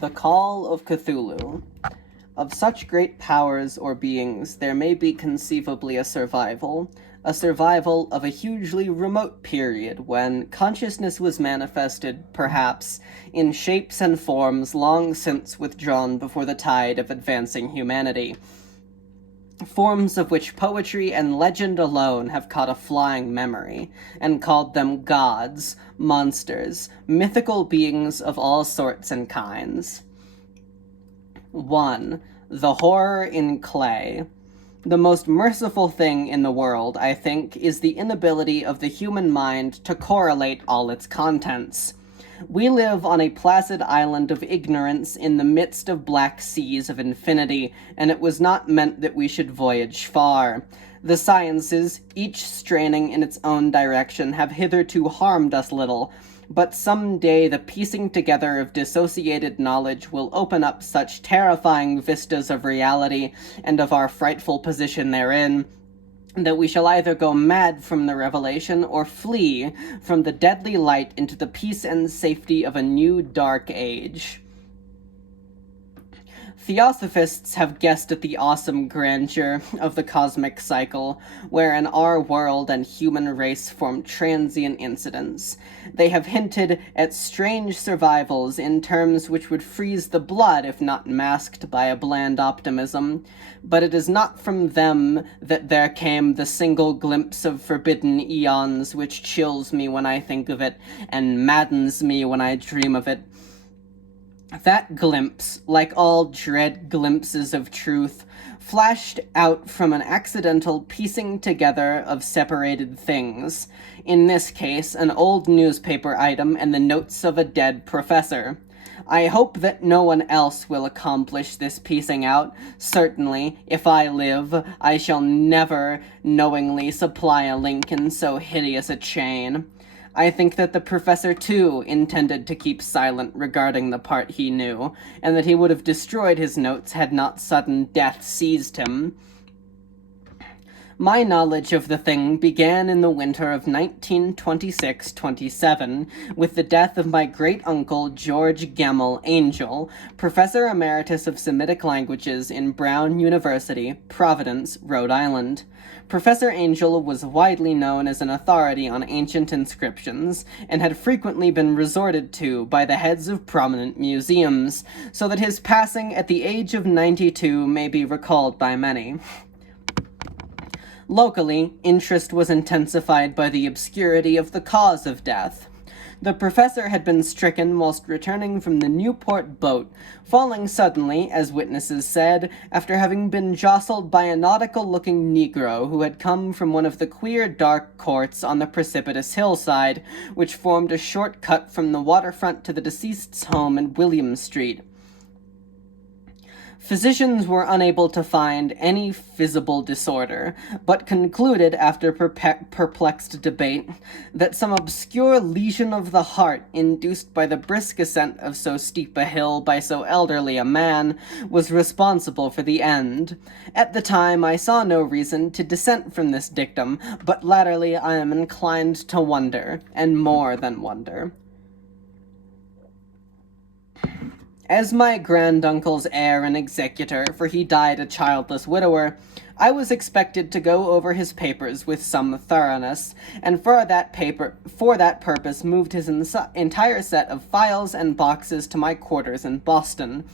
The Call of Cthulhu. Of such great powers or beings, there may be conceivably a survival of a hugely remote period when consciousness was manifested, perhaps, in shapes and forms long since withdrawn before the tide of advancing humanity. Forms of which poetry and legend alone have caught a flying memory, and called them gods, monsters, mythical beings of all sorts and kinds. 1. The horror in clay. The most merciful thing in the world, I think, is the inability of the human mind to correlate all its contents. We live on a placid island of ignorance in the midst of black seas of infinity, and it was not meant that we should voyage far. The sciences, each straining in its own direction, have hitherto harmed us little, but some day the piecing together of dissociated knowledge will open up such terrifying vistas of reality and of our frightful position therein, that we shall either go mad from the revelation or flee from the deadly light into the peace and safety of a new dark age. Theosophists have guessed at the awesome grandeur of the cosmic cycle, wherein our world and human race form transient incidents. They have hinted at strange survivals in terms which would freeze the blood if not masked by a bland optimism, but it is not from them that there came the single glimpse of forbidden eons which chills me when I think of it, and maddens me when I dream of it. That glimpse, like all dread glimpses of truth, flashed out from an accidental piecing together of separated things, in this case an old newspaper item and the notes of a dead professor. I hope that no one else will accomplish this piecing out. Certainly, if I live, I shall never knowingly supply a link in so hideous a chain. I think that the professor, too, intended to keep silent regarding the part he knew, and that he would have destroyed his notes had not sudden death seized him. My knowledge of the thing began in the winter of 1926-27, with the death of my great-uncle George Gemmell Angel, Professor Emeritus of Semitic Languages in Brown University, Providence, Rhode Island. Professor Angel was widely known as an authority on ancient inscriptions, and had frequently been resorted to by the heads of prominent museums, so that his passing at the age of 92 may be recalled by many. Locally, interest was intensified by the obscurity of the cause of death. The professor had been stricken whilst returning from the Newport boat, falling suddenly, as witnesses said, after having been jostled by a nautical-looking Negro who had come from one of the queer dark courts on the precipitous hillside, which formed a short cut from the waterfront to the deceased's home in William Street. Physicians were unable to find any visible disorder, but concluded, after perplexed debate, that some obscure lesion of the heart, induced by the brisk ascent of so steep a hill by so elderly a man, was responsible for the end. At the time I saw no reason to dissent from this dictum, but latterly I am inclined to wonder, and more than wonder. As my granduncle's heir and executor, for he died a childless widower, I was expected to go over his papers with some thoroughness, and for that purpose moved his entire set of files and boxes to my quarters in Boston.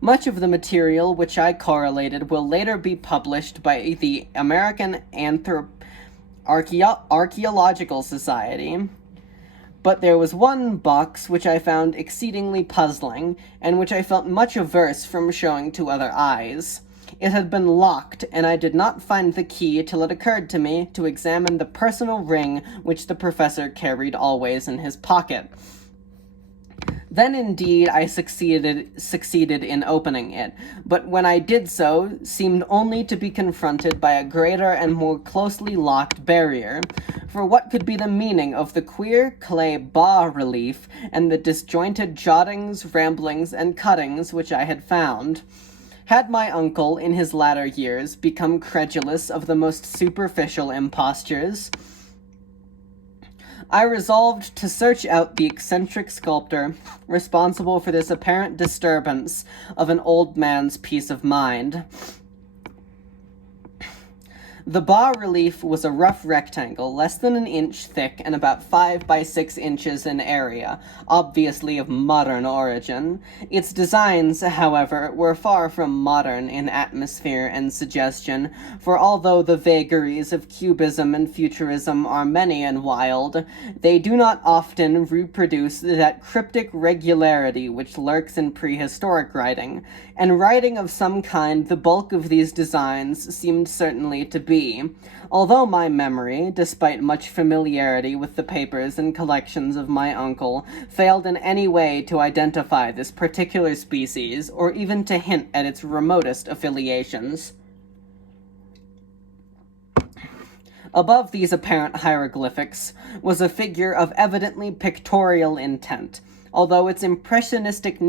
Much of the material which I correlated will later be published by the American Archaeological Society. But there was one box which I found exceedingly puzzling, and which I felt much averse from showing to other eyes. It had been locked, and I did not find the key till it occurred to me to examine the personal ring which the professor carried always in his pocket. Then indeed I succeeded in opening it, but when I did so, seemed only to be confronted by a greater and more closely locked barrier. For what could be the meaning of the queer clay bas-relief and the disjointed jottings, ramblings, and cuttings which I had found? Had my uncle, in his latter years, become credulous of the most superficial impostures? I resolved to search out the eccentric sculptor responsible for this apparent disturbance of an old man's peace of mind. The bas-relief was a rough rectangle, less than an inch thick and about 5 by 6 inches in area, obviously of modern origin. Its designs, however, were far from modern in atmosphere and suggestion, for although the vagaries of cubism and futurism are many and wild, they do not often reproduce that cryptic regularity which lurks in prehistoric writing, and writing of some kind the bulk of these designs seemed certainly to be, although my memory, despite much familiarity with the papers and collections of my uncle, failed in any way to identify this particular species, or even to hint at its remotest affiliations. Above these apparent hieroglyphics was a figure of evidently pictorial intent, although its impressionistic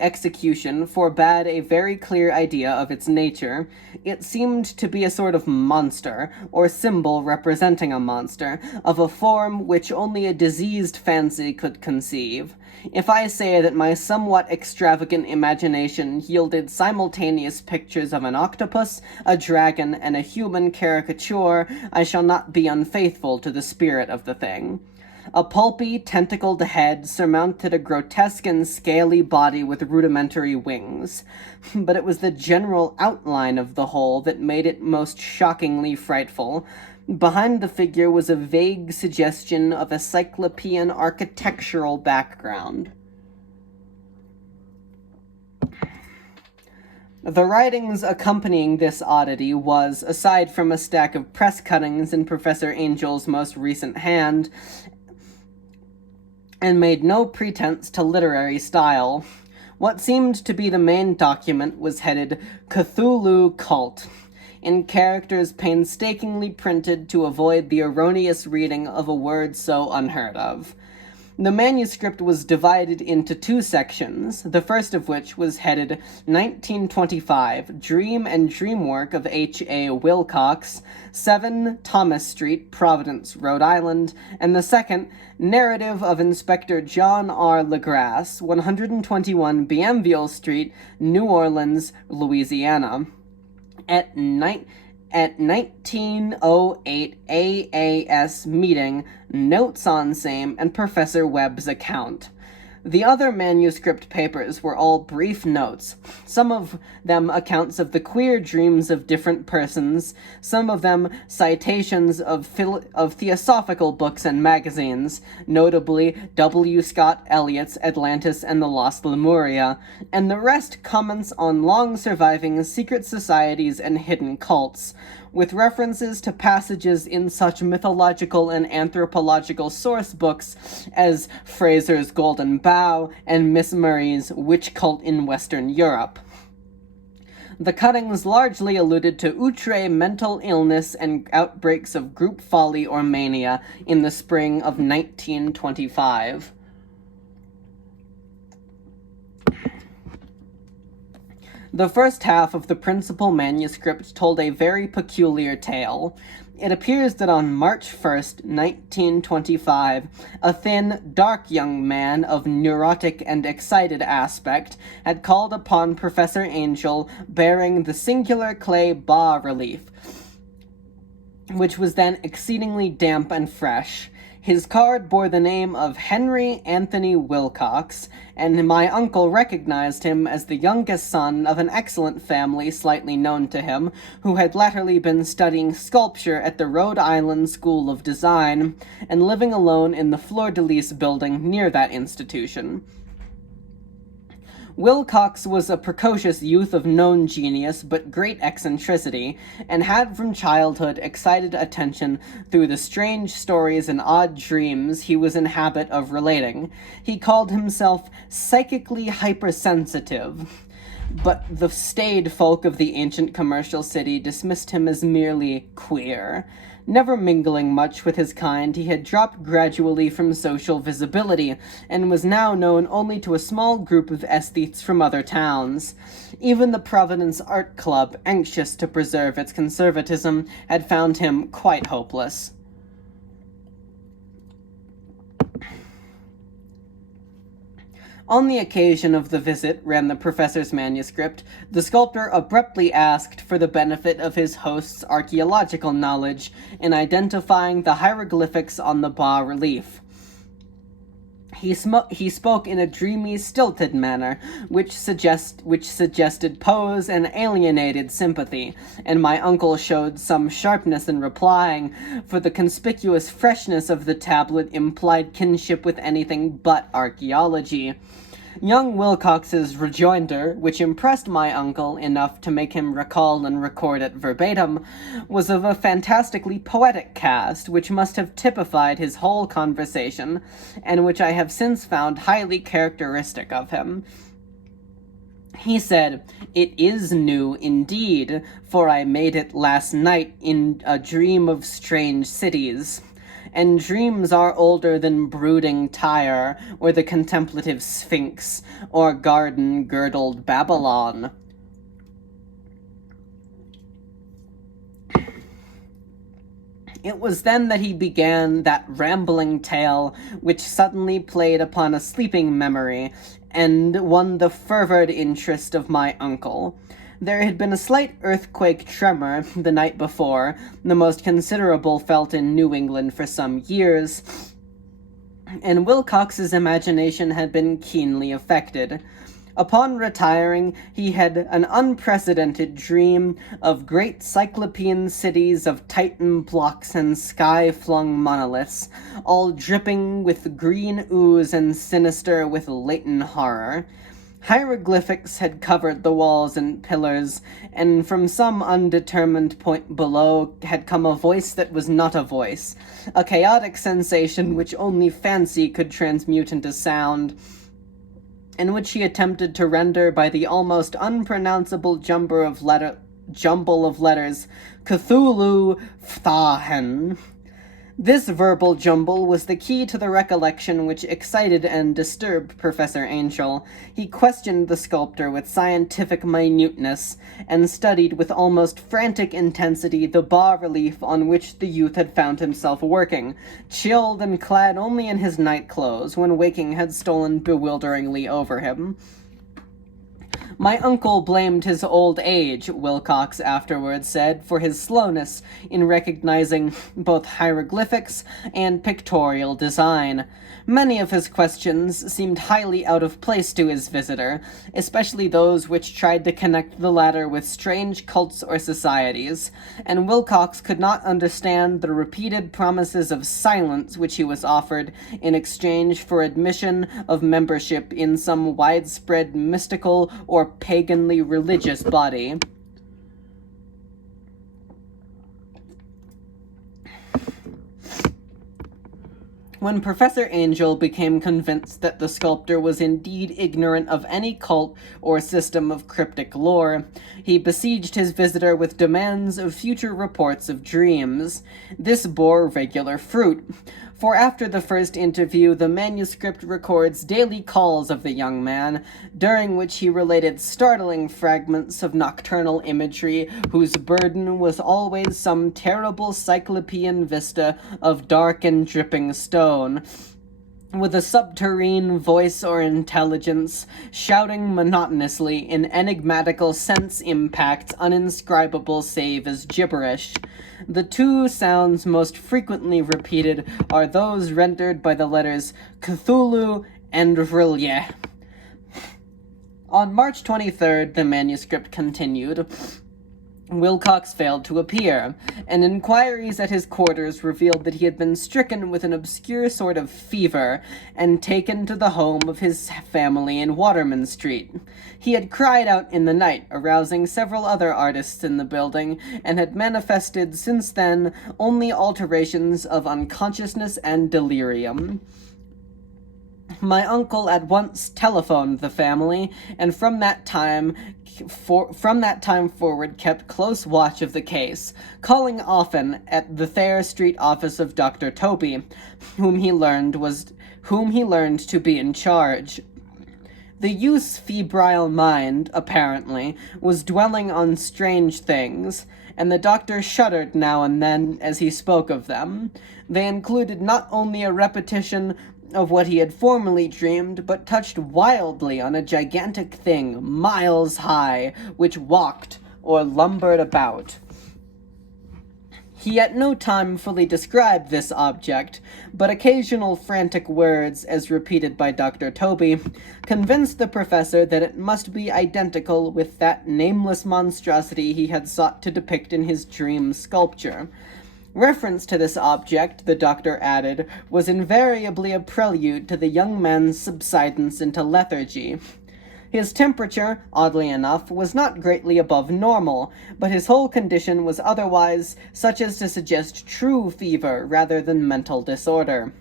execution forbade a very clear idea of its nature. It seemed to be a sort of monster, or symbol representing a monster, of a form which only a diseased fancy could conceive. If I say that my somewhat extravagant imagination yielded simultaneous pictures of an octopus, a dragon, and a human caricature, I shall not be unfaithful to the spirit of the thing. A pulpy, tentacled head surmounted a grotesque and scaly body with rudimentary wings, but it was the general outline of the whole that made it most shockingly frightful. Behind the figure was a vague suggestion of a cyclopean architectural background. The writings accompanying this oddity was, aside from a stack of press cuttings in Professor Angel's most recent hand, and made no pretense to literary style. What seemed to be the main document was headed Cthulhu Cult, in characters painstakingly printed to avoid the erroneous reading of a word so unheard of. The manuscript was divided into 2 sections, the first of which was headed 1925, Dream and Dreamwork of H.A. Wilcox, 7 Thomas Street, Providence, Rhode Island, and the second, Narrative of Inspector John R. LeGrasse, 121 Bienville Street, New Orleans, Louisiana. At 1908 AAS meeting, notes on same, and Professor Webb's account. The other manuscript papers were all brief notes, some of them accounts of the queer dreams of different persons, some of them citations of theosophical books and magazines, notably W. Scott Eliot's Atlantis and the Lost Lemuria, and the rest comments on long-surviving secret societies and hidden cults, with references to passages in such mythological and anthropological source books as Fraser's Golden Bough and Miss Murray's Witch Cult in Western Europe. The cuttings largely alluded to outre mental illness and outbreaks of group folly or mania in the spring of 1925. The first half of the principal manuscript told a very peculiar tale. It appears that on March 1st, 1925, a thin, dark young man of neurotic and excited aspect had called upon Professor Angel bearing the singular clay bas-relief, which was then exceedingly damp and fresh. His card bore the name of Henry Anthony Wilcox, and my uncle recognized him as the youngest son of an excellent family slightly known to him, who had latterly been studying sculpture at the Rhode Island School of Design, and living alone in the Fleur-de-Lis building near that institution. Wilcox was a precocious youth of known genius but great eccentricity, and had from childhood excited attention through the strange stories and odd dreams he was in habit of relating. He called himself psychically hypersensitive. but the staid folk of the ancient commercial city dismissed him as merely queer. Never mingling much with his kind, he had dropped gradually from social visibility, and was now known only to a small group of aesthetes from other towns. Even the Providence Art Club, anxious to preserve its conservatism, had found him quite hopeless. On the occasion of the visit, ran the professor's manuscript, the sculptor abruptly asked for the benefit of his host's archaeological knowledge in identifying the hieroglyphics on the bas-relief. He spoke in a dreamy, stilted manner, which suggested pose and alienated sympathy, and my uncle showed some sharpness in replying, for the conspicuous freshness of the tablet implied kinship with anything but archaeology. Young Wilcox's rejoinder, which impressed my uncle enough to make him recall and record it verbatim, was of a fantastically poetic cast, which must have typified his whole conversation, and which I have since found highly characteristic of him. He said, "It is new indeed, for I made it last night in a dream of strange cities. And dreams are older than brooding Tyre, or the contemplative Sphinx, or garden-girdled Babylon." It was then that he began that rambling tale which suddenly played upon a sleeping memory, and won the fervid interest of my uncle. There had been a slight earthquake tremor the night before, the most considerable felt in New England for some years, and Wilcox's imagination had been keenly affected. Upon retiring, he had an unprecedented dream of great cyclopean cities of Titan blocks and sky-flung monoliths, all dripping with green ooze and sinister with latent horror. Hieroglyphics had covered the walls and pillars, and from some undetermined point below had come a voice that was not a voice, a chaotic sensation which only fancy could transmute into sound, and which he attempted to render by the almost unpronounceable jumble of letters, Cthulhu Fthahen. This verbal jumble was the key to the recollection which excited and disturbed Professor Angel. He questioned the sculptor with scientific minuteness, and studied with almost frantic intensity the bas-relief on which the youth had found himself working, chilled and clad only in his night-clothes, when waking had stolen bewilderingly over him. My uncle blamed his old age, Wilcox afterwards said, for his slowness in recognizing both hieroglyphics and pictorial design. Many of his questions seemed highly out of place to his visitor, especially those which tried to connect the latter with strange cults or societies, and Wilcox could not understand the repeated promises of silence which he was offered in exchange for admission of membership in some widespread mystical or paganly religious body. When Professor Angel became convinced that the sculptor was indeed ignorant of any cult or system of cryptic lore, he besieged his visitor with demands of future reports of dreams. This bore regular fruit, for after the first interview the manuscript records daily calls of the young man, during which he related startling fragments of nocturnal imagery whose burden was always some terrible cyclopean vista of dark and dripping stone, with a subterrene voice or intelligence, shouting monotonously in enigmatical sense impacts uninscribable save as gibberish. The two sounds most frequently repeated are those rendered by the letters Cthulhu and Rilye. On March 23rd, the manuscript continued. Wilcox failed to appear, and inquiries at his quarters revealed that he had been stricken with an obscure sort of fever and taken to the home of his family in Waterman Street. He had cried out in the night, arousing several other artists in the building, and had manifested since then only alterations of unconsciousness and delirium. My uncle at once telephoned the family, and from that time forward kept close watch of the case, calling often at the Thayer Street office of Dr. Toby, whom he learned to be in charge. The youth's febrile mind, apparently, was dwelling on strange things, and the doctor shuddered now and then as he spoke of them. They included not only a repetition of what he had formerly dreamed, but touched wildly on a gigantic thing, miles high, which walked or lumbered about. He at no time fully described this object, but occasional frantic words, as repeated by Dr. Toby, convinced the professor that it must be identical with that nameless monstrosity he had sought to depict in his dream sculpture. Reference to this object, the doctor added, was invariably a prelude to the young man's subsidence into lethargy. His temperature, oddly enough, was not greatly above normal, but his whole condition was otherwise such as to suggest true fever rather than mental disorder.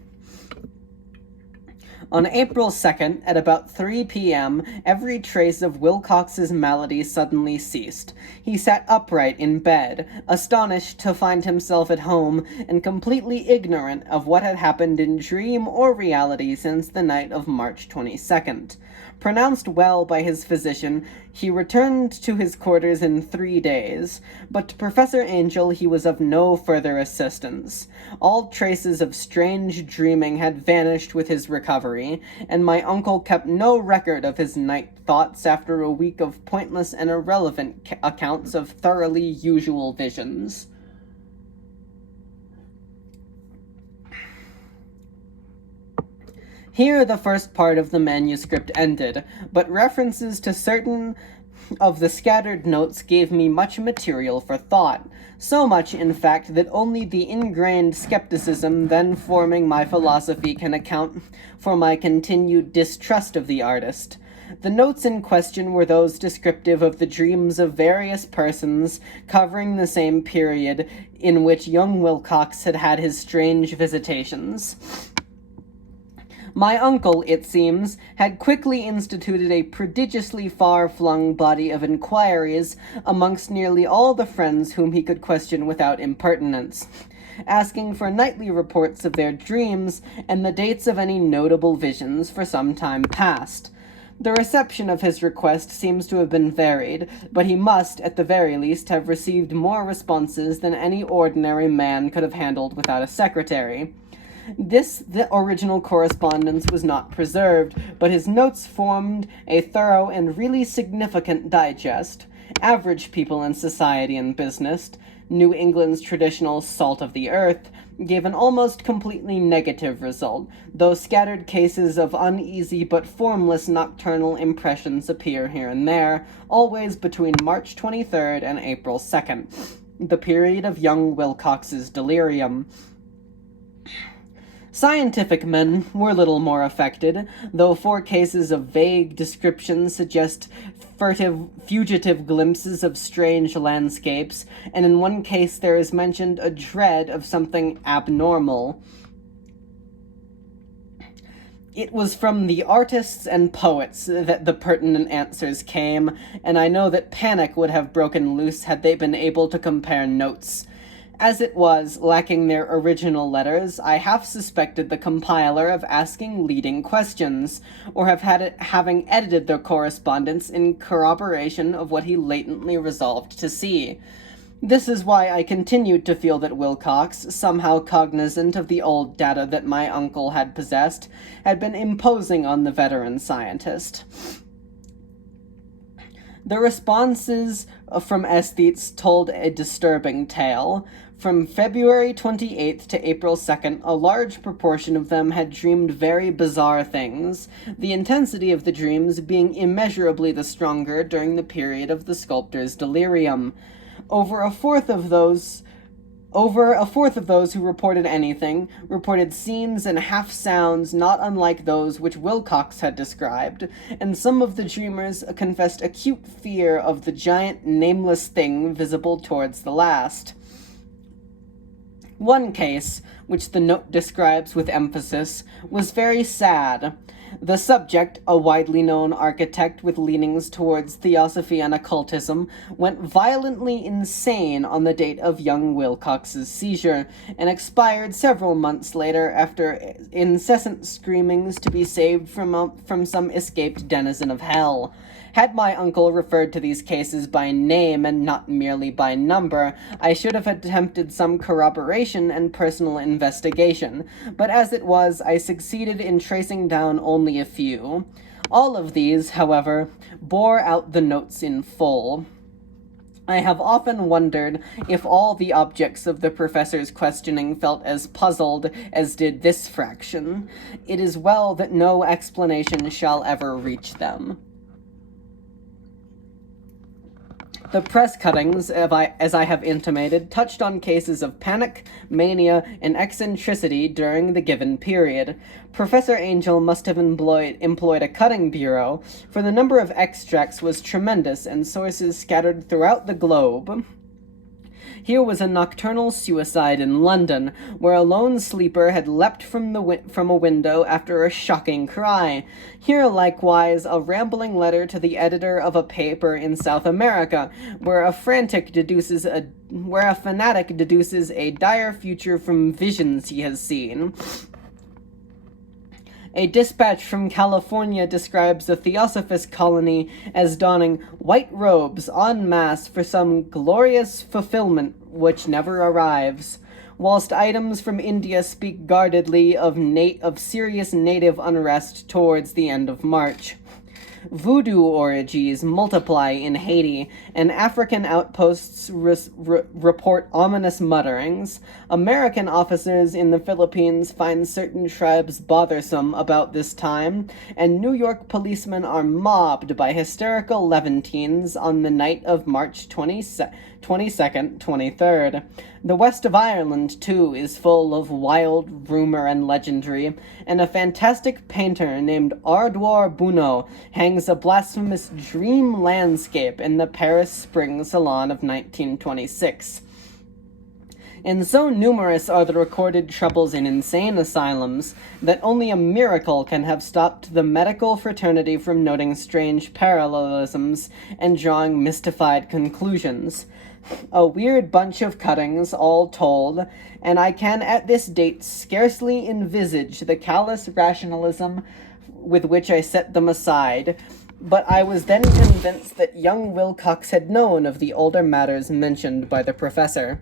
On April 2nd, at about 3 p.m., every trace of Wilcox's malady suddenly ceased. He sat upright in bed, astonished to find himself at home, and completely ignorant of what had happened in dream or reality since the night of March 22nd. Pronounced well by his physician, he returned to his quarters in 3 days, but to Professor Angel he was of no further assistance. All traces of strange dreaming had vanished with his recovery, and my uncle kept no record of his night thoughts after a week of pointless and irrelevant accounts of thoroughly usual visions. Here the first part of the manuscript ended, but references to certain of the scattered notes gave me much material for thought, so much, in fact, that only the ingrained skepticism then forming my philosophy can account for my continued distrust of the artist. The notes in question were those descriptive of the dreams of various persons covering the same period in which young Wilcox had had his strange visitations. My uncle, it seems, had quickly instituted a prodigiously far-flung body of inquiries amongst nearly all the friends whom he could question without impertinence, asking for nightly reports of their dreams and the dates of any notable visions for some time past. The reception of his request seems to have been varied, but he must, at the very least, have received more responses than any ordinary man could have handled without a secretary. The original correspondence was not preserved, but his notes formed a thorough and really significant digest. Average people in society and business, New England's traditional salt of the earth, gave an almost completely negative result, though scattered cases of uneasy but formless nocturnal impressions appear here and there, always between March 23rd and April 2nd, the period of young Wilcox's delirium. Scientific men were little more affected, though 4 cases of vague description suggest fugitive glimpses of strange landscapes, and in one case there is mentioned a dread of something abnormal. It was from the artists and poets that the pertinent answers came, and I know that panic would have broken loose had they been able to compare notes. As it was, lacking their original letters, I half suspected the compiler of asking leading questions, or having edited their correspondence in corroboration of what he latently resolved to see. This is why I continued to feel that Wilcox, somehow cognizant of the old data that my uncle had possessed, had been imposing on the veteran scientist. The responses from aesthetes told a disturbing tale. From February 28th to April 2nd, a large proportion of them had dreamed very bizarre things, the intensity of the dreams being immeasurably the stronger during the period of the sculptor's delirium. Over a fourth of those who reported anything reported scenes and half-sounds not unlike those which Wilcox had described, and some of the dreamers confessed acute fear of the giant nameless thing visible towards the last. One case, which the note describes with emphasis, was very sad. The subject, a widely known architect with leanings towards theosophy and occultism, went violently insane on the date of young Wilcox's seizure, and expired several months later after incessant screamings to be saved from some escaped denizen of hell. Had my uncle referred to these cases by name and not merely by number, I should have attempted some corroboration and personal investigation, but as it was, I succeeded in tracing down only a few. All of these, however, bore out the notes in full. I have often wondered if all the objects of the professor's questioning felt as puzzled as did this fraction. It is well that no explanation shall ever reach them. The press cuttings, as I have intimated, touched on cases of panic, mania, and eccentricity during the given period. Professor Angel must have employed a cutting bureau, for the number of extracts was tremendous and sources scattered throughout the globe. Here was a nocturnal suicide in London, where a lone sleeper had leapt from a window after a shocking cry. Here, likewise, a rambling letter to the editor of a paper in South America, where a fanatic deduces a dire future from visions he has seen. A dispatch from California describes the Theosophist colony as donning white robes en masse for some glorious fulfillment which never arrives, whilst items from India speak guardedly of serious native unrest towards the end of March. Voodoo orgies multiply in Haiti, and African outposts report ominous mutterings. American officers in the Philippines find certain tribes bothersome about this time, and New York policemen are mobbed by hysterical Levantines on the night of March 22nd, 23rd. The west of Ireland, too, is full of wild rumor and legendary, and a fantastic painter named Ardwar Buno hangs a blasphemous dream landscape in the Paris Spring Salon of 1926. And so numerous are the recorded troubles in insane asylums that only a miracle can have stopped the medical fraternity from noting strange parallelisms and drawing mystified conclusions. A weird bunch of cuttings, all told, and I can at this date scarcely envisage the callous rationalism with which I set them aside, but I was then convinced that young Wilcox had known of the older matters mentioned by the professor.